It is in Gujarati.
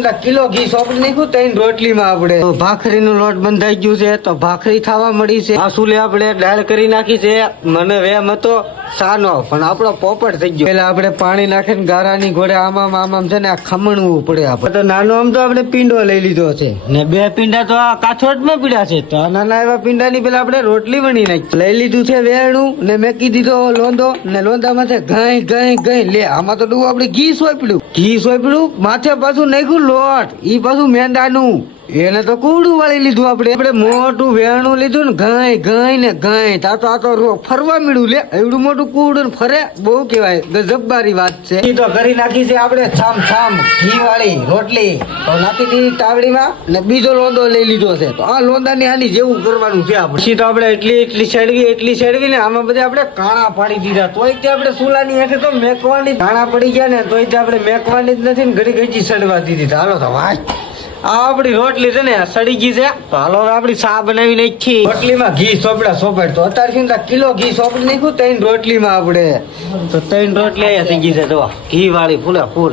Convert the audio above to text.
કિલો ઘી સોંપડી નાખ્યું ત્રણ રોટલીમાં આપણે ભાખરીનો લોટ બંધાઈ ગયું છે તો ભાખરી થવા મળી છે. આસુલે આપણે દાળ કરી નાખી છે. મને વેમ હતો સાનો પણ આપણો પોપટ થઈ ગયો. પેલા આપણે પાણી નાખીને ગારાની ઘોડે આમામ છે ને આ ખમણવું પડે. આપણે તો નાનો આમ તો આપણે પીંડો લઈ લીધો છે ને 2 પીંડા તો આ કાથોડમાં પીડ્યા છે. તો આ નાના એવા પીંડાની પેલા આપણે રોટલી બની નાખી. લઈ લીધું છે વેણું ને મેકી દીધો લોંદો ને લોંદામાં છે ગઈ લે. આમાં તો ડૂ આપણે ઘી સોંપડ્યું માથે પાછું નાખ્યું લોટ. ઈ પાછું મેંદાનું એને તો કુવડું વાળી લીધું. આપણે મોટું વેણું લીધું ને ગઈ તા તો ફરવા મળ્યું લે. એવડું મોટું કુવડું ફરે બહુ કેવાય ગજબબારી વાત છે. ઈ તો કરી નાખી છે આપણે છામ ઘી વાળી રોટલી તો નાખી દીધી તાવડીમાં ને બીજો લોંદો લઈ લીધો છે. તો આ લોંદાની આની જેવું કરવાનું છે. પછી તો આપણે એટલી શેડવી ને આમાં બધા આપણે કાણા પાડી દીધા. તોય તે આપણે સુલાની હેઠે તો મેકવાની કાણા પડી ગયા ને તોય તે આપણે મેકવાની જ નથી ને ઘડી સડવા દીધી. હાલો તો વાહ આ આપડી રોટલી છે ને સડી ગઈ છે. તો હાલો આપડી ચા બનાવી નાખી. રોટલીમાં ઘી સોપડ તો અત્યારે શું કિલો ઘી સોપડી નાખ્યું 3 રોટલીમાં આપણે. તો 3 રોટલી અહીંયા થઈ ગઈ છે. તો ઘી વાળી ફૂલે ફૂલ.